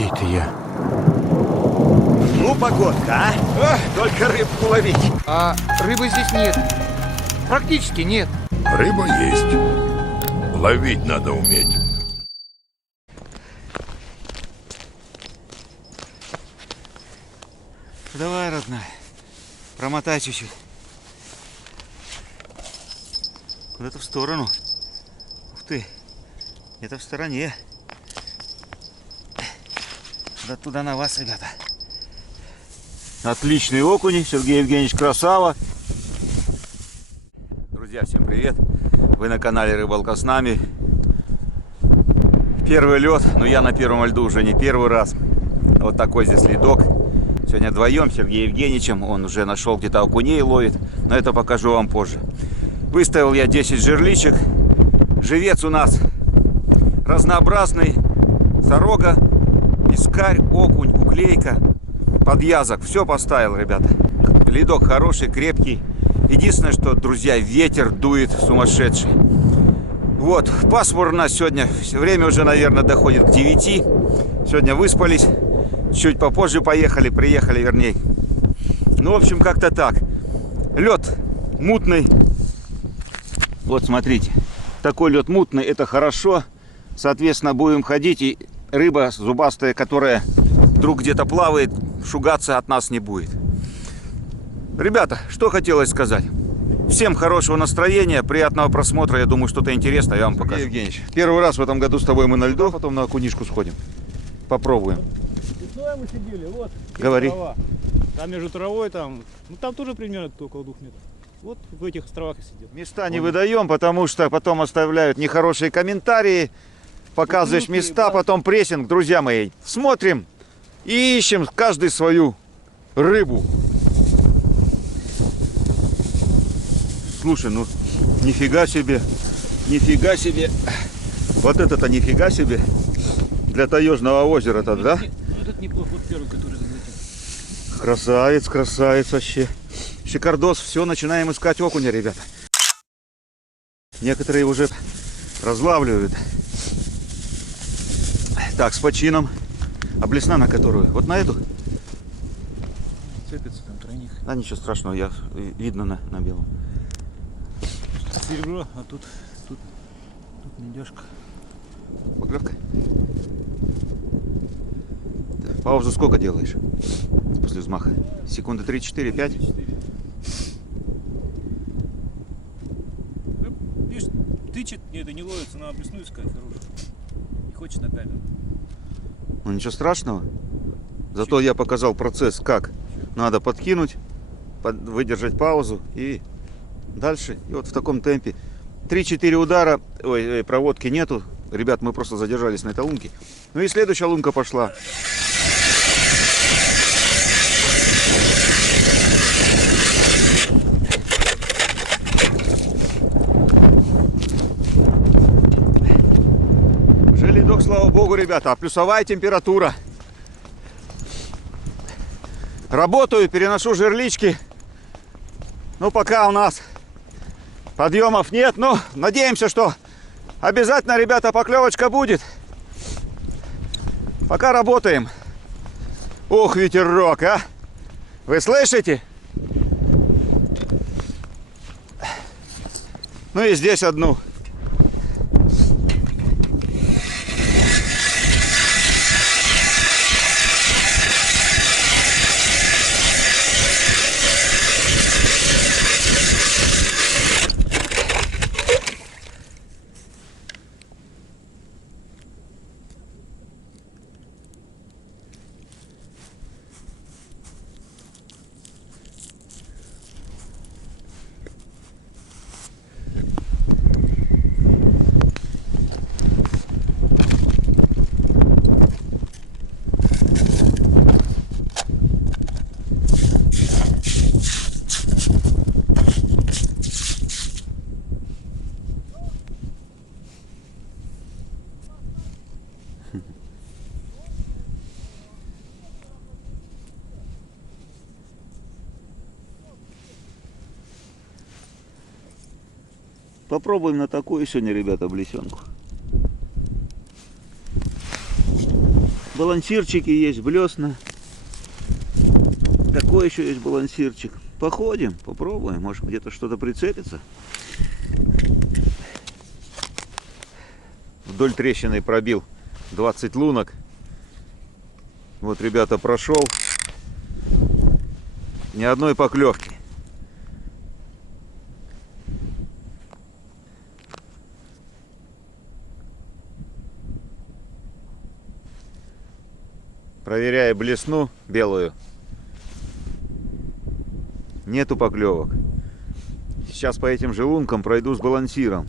где это я? Ну, погодка, а? Только рыбку ловить. А рыбы здесь нет. Практически нет. Рыба есть. Ловить надо уметь. Давай, родная, промотай чуть-чуть. Куда-то в сторону. Ух ты, это в стороне. Туда на вас, ребята. Отличный окунь, Сергей Евгеньевич, красава. Друзья, всем привет. Вы на канале Рыбалка с нами. Первый лед, но я на первом льду уже не первый раз. Вот такой здесь ледок. Сегодня вдвоем с Сергеем Евгеньевичем. Он уже нашел где-то окуней, ловит. Но это покажу вам позже. Выставил я 10 жерличек. Живец у нас разнообразный. Сорога, искарь, окунь, уклейка, подъязок. Все поставил, ребята. Ледок хороший, крепкий. Единственное, что, друзья, ветер дует сумасшедший. Вот, пасмурно сегодня. Время уже, наверное, доходит к 9. Сегодня выспались. Чуть попозже приехали, вернее. Ну, в общем, как-то так. Лед мутный. Вот, смотрите. Такой лед мутный, это хорошо. Соответственно, будем ходить, и рыба зубастая, которая вдруг где-то плавает, шугаться от нас не будет. Ребята, что хотелось сказать. Всем хорошего настроения, приятного просмотра. Я думаю, что-то интересное я вам покажу. Евгеньевич, первый раз в этом году с тобой мы на льду, а потом на окунишку сходим. Попробуем. Весной мы сидели, вот. Говори. Трава. Там между травой, там, ну там тоже примерно около 2 метров. Вот в этих островах и сидел. Места не выдаем, потому что потом оставляют нехорошие комментарии. Показываешь места, потом прессинг, друзья мои. Смотрим и ищем каждый свою рыбу. Слушай, ну нифига себе, нифига себе. Вот это-то нифига себе. Для Таежного озера-то, да? Этот неплохо, вот первый, который залетел. Красавец, красавец вообще. Шикардос, все, начинаем искать окуня, ребята. Некоторые уже разлавливают. Так, с почином. А блесна на которую? Вот на эту? Цепится там тройник. А ничего страшного, видно на белом. Серебро, а тут медяшка. Поклевка? Паузу сколько делаешь после взмаха? Секунды 3, 4, 5? 4. Видишь, тычет, это не ловится, на блесну искать хорошую. Не хочет на камеру. Ну ничего страшного. Зато я показал процесс, как надо подкинуть, выдержать паузу и дальше. И вот в таком темпе. 3-4 удара, проводки нету. Ребят, мы просто задержались на этой лунке. Ну и следующая лунка пошла. Уже ледок, слава богу, ребята. А плюсовая температура. Работаю, переношу жерлички. Ну, пока у нас подъемов нет. Но надеемся, что обязательно, ребята, поклевочка будет. Пока работаем. Ух, ветерок, а! Вы слышите? Ну и здесь одну. Попробуем на такую сегодня, ребята, блесенку. балансирчики есть, блесна. Такой еще есть балансирчик. Походим, попробуем, может где-то что-то прицепится. Вдоль трещины пробил 20 лунок. Вот, ребята, прошел. Ни одной поклевки. Проверяя блесну белую. Нету поклевок. Сейчас по этим же лункам пройду с балансиром.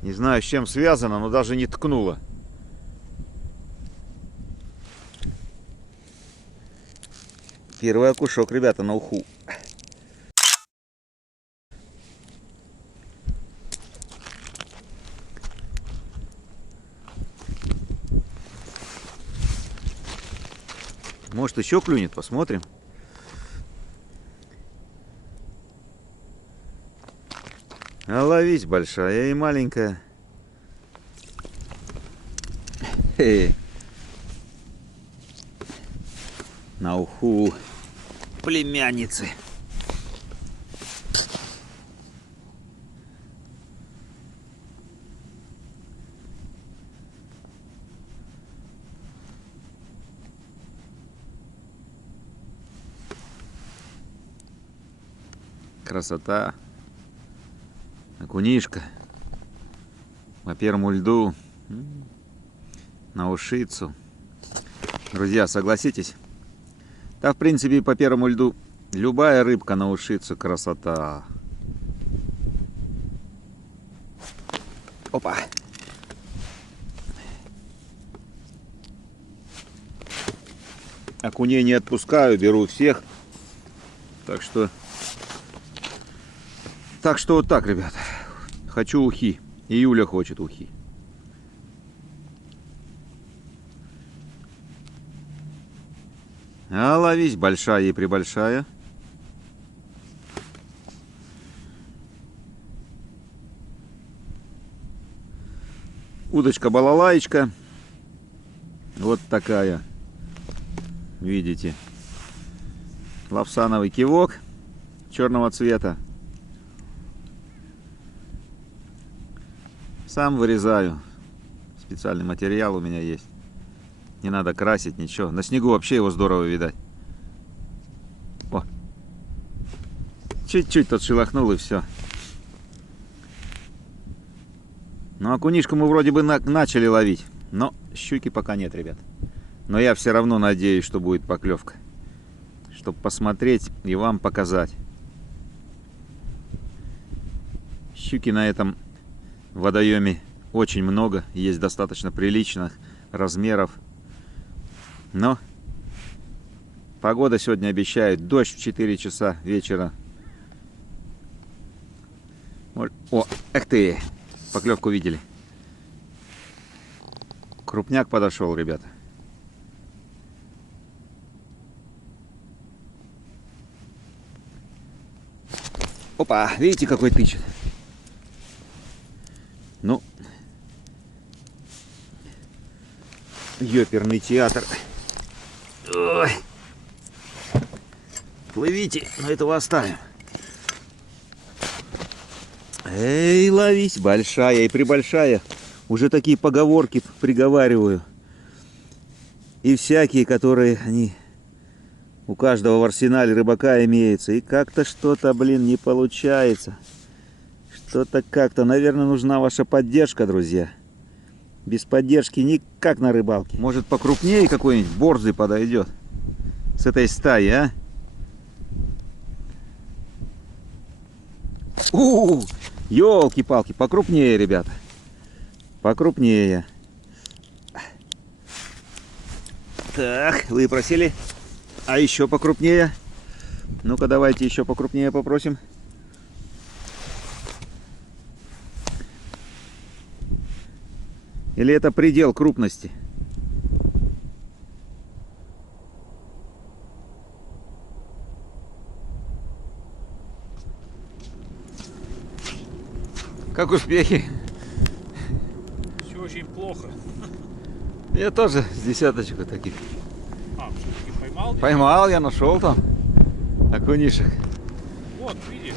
Не знаю, с чем связано, но даже не ткнуло. Первый окушок, ребята, на уху. Может, еще клюнет, посмотрим. А ловись большая и маленькая. Хе. На уху племянницы. Красота. Окунишка. По первому льду. На ушицу. Друзья, согласитесь? Да, в принципе, по первому льду любая рыбка на ушицу красота. Опа. Окуней не отпускаю, беру всех. Так что вот так, ребята. Хочу ухи. И Юля хочет ухи. А ловись большая и прибольшая. Удочка-балалаечка. Вот такая. Видите. Лавсановый кивок черного цвета. Сам вырезаю. Специальный материал у меня есть. Не надо красить, ничего. На снегу вообще его здорово видать. О! Чуть-чуть тут шелохнул и все. Ну, окунишку мы вроде бы начали ловить. Но щуки пока нет, ребят. Но я все равно надеюсь, что будет поклевка. Чтобы посмотреть и вам показать. Щуки на этом водоеме очень много. Есть достаточно приличных размеров. Но погода сегодня обещает дождь в 4 часа вечера. О, эх ты! Поклевку видели. Крупняк подошел, ребята. Опа! Видите, какой тычет? Ну, ёперный театр. Ой. Плывите, но этого оставим. Эй, ловись, большая и прибольшая. Уже такие поговорки приговариваю. И всякие, которые они у каждого в арсенале рыбака имеются. И как-то что-то, блин, не получается. Что-то как-то, наверное, нужна ваша поддержка, друзья. Без поддержки никак на рыбалке. Может, покрупнее какой-нибудь борзый подойдет с этой стаи, а? Ёлки-палки, покрупнее, ребята. Покрупнее. Так, выпросили. А еще покрупнее. Ну-ка, давайте еще покрупнее попросим. Или это предел крупности? Все Как успехи? очень плохо. Я тоже с десяточку таких. А, все-таки поймал? Поймал, я нашел там окунишек. Вот, видишь?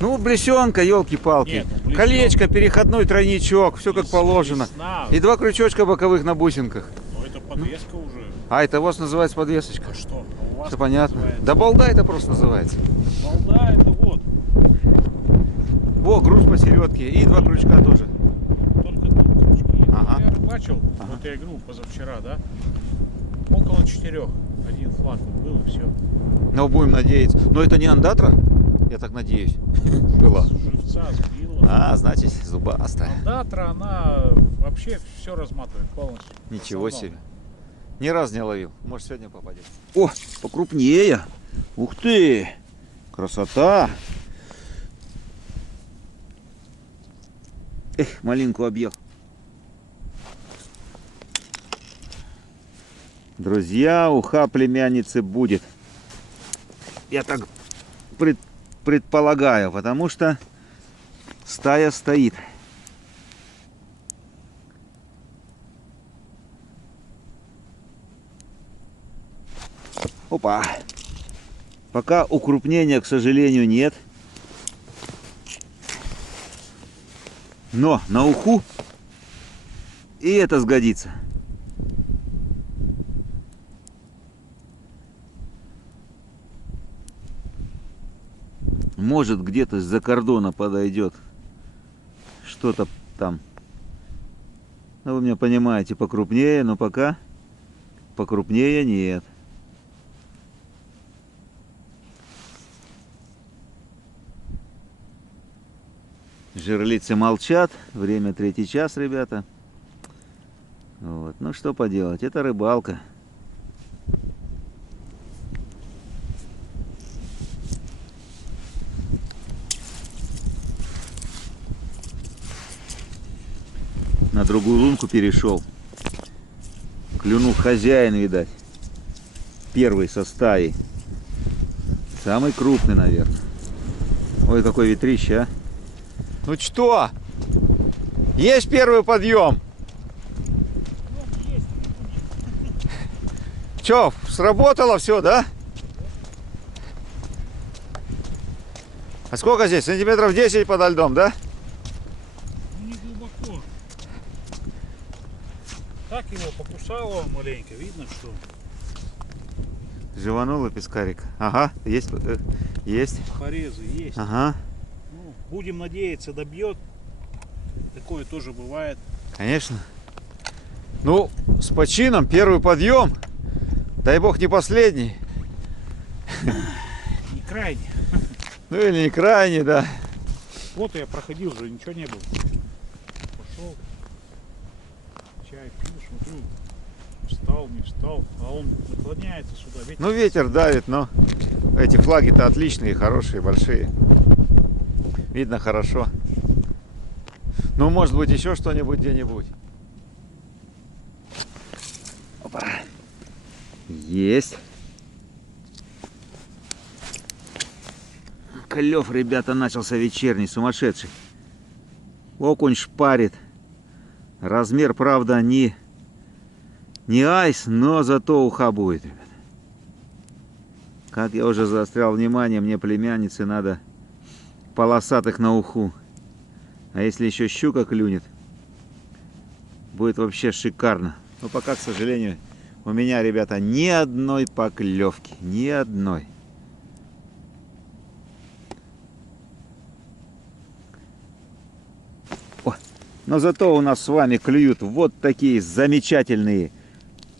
Ну, блесенка, елки-палки. Нет, ну, блесенка. Колечко, переходной тройничок, все как положено. Весна. И 2 крючочка боковых на бусинках. Ну, это подвеска уже. А, это у вас называется подвесочка. А что? А у вас Все как понятно. называется? Да балда это просто называется. Балда это вот. Во, груз посередке. И 2 крючка тоже. Только тут крючки. Ага. Я рыбачил, вот я игру позавчера, да? Около 4. Один флаг вот был и все. Но будем надеяться. Но это не андатра? Я так надеюсь. Была. Живца сбила. А, значит, зубастая. Датра, она вообще все разматывает полностью. Ничего В основном. себе. Ни разу не ловил. Может, сегодня попадет. О, покрупнее. Ух ты. Красота. Эх, малинку объел. Друзья, уха племянницы будет. Я так предполагаю, потому что стая стоит. Опа. Пока укрупнения, к сожалению, нет. Но на уху и это сгодится. Может, где-то из-за кордона подойдет что-то там. Ну, вы меня понимаете, покрупнее, но пока покрупнее нет. Жерлицы молчат. Время 3 час, ребята. Вот. Ну, что поделать, это рыбалка. На другую лунку перешел. Клюнул хозяин, видать. Первый со стаи. Самый крупный, наверное. Ой, какой ветрище, а. Ну что? Есть первый подъем? Че, сработало все, да? А сколько здесь? Сантиметров 10 подо льдом, да? Ну, не глубоко. Так его покусало маленько, видно, что Живануло пескарик. Ага, есть. Есть. порезы есть. Ага. Ну, будем надеяться, добьет. Такое тоже бывает. Конечно. Ну, с почином, первый подъем. Дай бог не последний. Не крайне. Ну или не крайний, да. Вот я проходил же, ничего не было. Пошел. Чай пил, смотрю. Встал, не встал. А он наклоняется сюда. Ветер. Ну ветер давит, но эти флаги-то отличные, хорошие, большие. Видно хорошо. Ну, может быть, еще что-нибудь где-нибудь. Опа. Есть. Клев, ребята, начался вечерний, сумасшедший. Окунь шпарит. Размер, правда, не айс, но зато уха будет, ребят. Как я уже заострял внимание, мне племяннице надо полосатых на уху. А если еще щука клюнет, будет вообще шикарно. Но пока, к сожалению, у меня, ребята, ни одной поклевки. Ни одной. О, но зато у нас с вами клюют вот такие замечательные,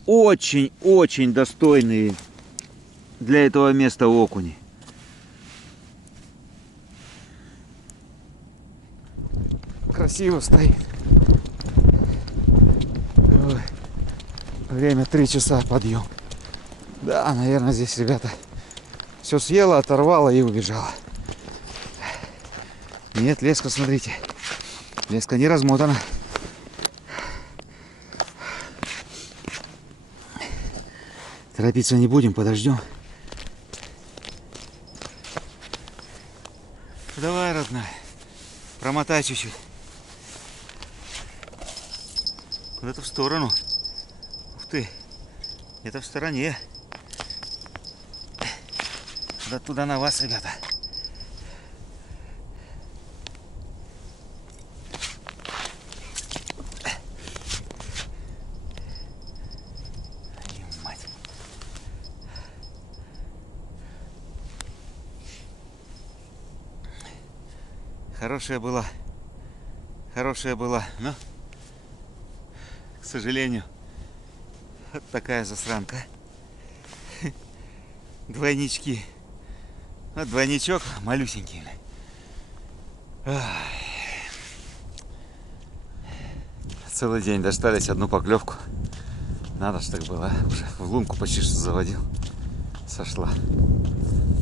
очень-очень достойные для этого места окуни. Красиво стоит. Ой. Время 3 часа подъем. Да, наверное, здесь, ребята, все съела, оторвала и убежала. Нет, леска, смотрите. Леска не размотана. Торопиться не будем, подождем. Давай, родная, промотай чуть-чуть. Куда-то в сторону. Ух ты. Это в стороне. Да туда на вас, ребята. Мать. Хорошая была. Хорошая была. Но, к сожалению, вот такая засранка. Двойнички. Вот двойничок малюсенький. Ай. Целый день дождались одну поклевку. Надо ж так было. Уже в лунку почти что заводил. Сошла.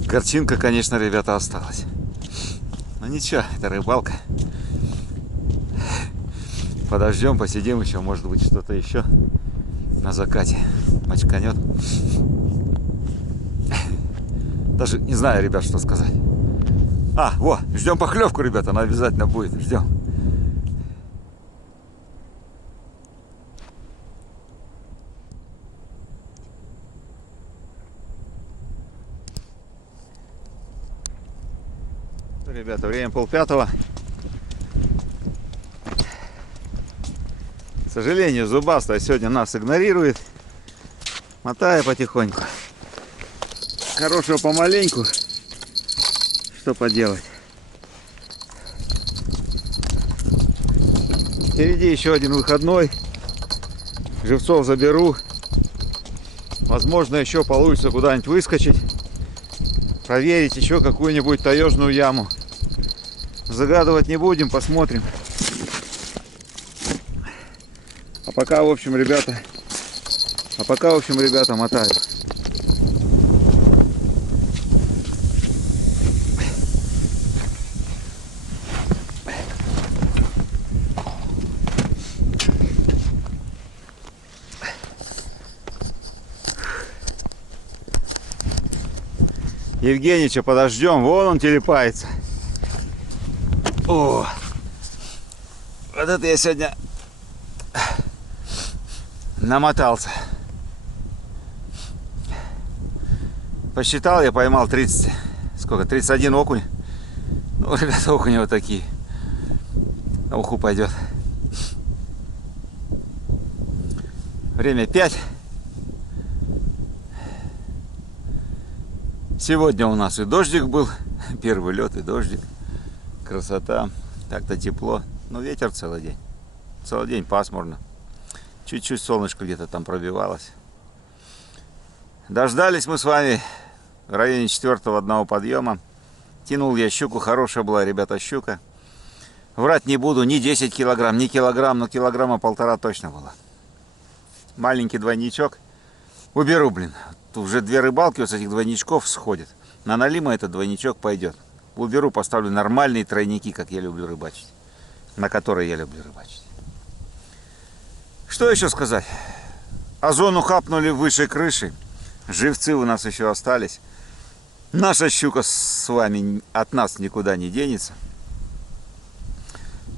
Горчинка, конечно, ребята, осталась. Но ничего, это рыбалка. Подождем, посидим еще, может быть, что-то еще на закате мочканет. Даже не знаю, ребят, что сказать. Во, ждем поклевку, ребята, она обязательно будет. Ждем. Ребята, время 4:30. К сожалению, зубастая сегодня нас игнорирует. Мотая потихоньку. Хорошего помаленьку. Что поделать. Впереди еще один выходной. Живцов заберу. Возможно, еще получится куда-нибудь выскочить. Проверить еще какую-нибудь таежную яму. Загадывать не будем, посмотрим. А пока, в общем, ребята, мотаю. Евгенича подождем, вон он телепается. О, вот это я сегодня намотался. Посчитал, я поймал 31 окунь. Ну, ребята, окуни вот такие. На уху пойдет. Время 5. Сегодня у нас и дождик был. Первый лед и дождик. Красота. Так-то тепло. Но ветер целый день. Целый день пасмурно. Чуть-чуть солнышко где-то там пробивалось. Дождались мы с вами в районе 4-го одного подъема. Тянул я щуку. Хорошая была, ребята, щука. Врать не буду. Не 10 килограмм, не килограмм, но килограмма 1,5 точно было. Маленький двойничок. Уберу, блин. Тут уже 2 рыбалки вот с этих двойничков сходят. На налима этот двойничок пойдет. Уберу, поставлю нормальные тройники, как я люблю рыбачить. На которые я люблю рыбачить. Что еще сказать? Озону хапнули выше крыши. Живцы у нас еще остались. Наша щука с вами от нас никуда не денется.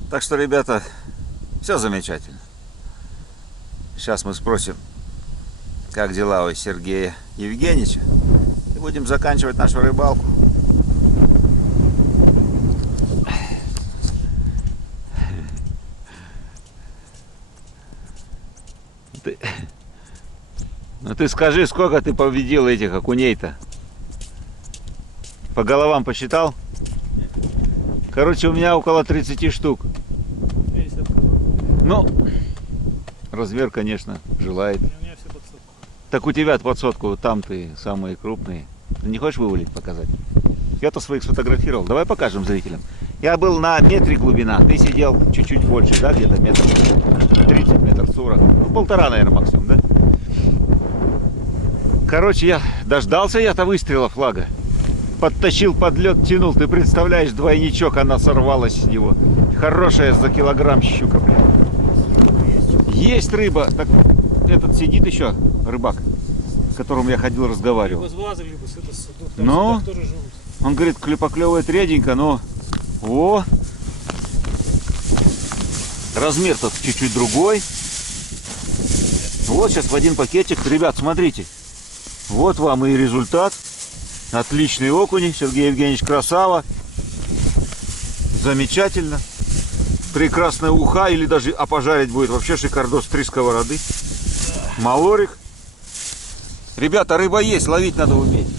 Так что, ребята, все замечательно. Сейчас мы спросим, как дела у Сергея Евгеньевича. И будем заканчивать нашу рыбалку. Ну ты скажи, сколько ты победил этих окуней-то? По головам посчитал? Короче, у меня около 30 штук. Ну, размер, конечно, желает. У меня все под сотку. Так у тебя под сотку, там ты самые крупные. Ты не хочешь вывалить, показать? Я-то своих сфотографировал. Давай покажем зрителям. Я был на метре глубина, ты сидел чуть-чуть больше, да, где-то метр 30, метр 40. Ну, 1,5, наверное, максимум, да? Короче, я дождался я-то выстрела флага. Подтащил под лед, тянул. Ты представляешь, двойничок, она сорвалась с него. Хорошая за килограмм щука, блин. Есть рыба. Так этот сидит еще, рыбак, с которым я ходил, разговаривал. Либо с глаза, либо с этого, Ну? тоже живут. Он говорит, поклевывает реденько, но... О! Размер тут чуть-чуть другой. Вот сейчас в один пакетик. Ребят, смотрите. Вот вам и результат. Отличный окунь. Сергей Евгеньевич, красава. Замечательно. Прекрасная уха. Или даже пожарить будет вообще шикардос. 3 сковороды. Малорик. Ребята, рыба есть. Ловить надо уметь.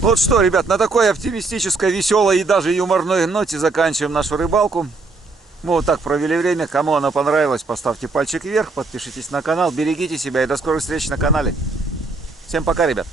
Вот что, ребят, на такой оптимистической, веселой и даже юморной ноте заканчиваем нашу рыбалку. Мы вот так провели время. Кому она понравилась, поставьте пальчик вверх, подпишитесь на канал, берегите себя и до скорых встреч на канале. Всем пока, ребят.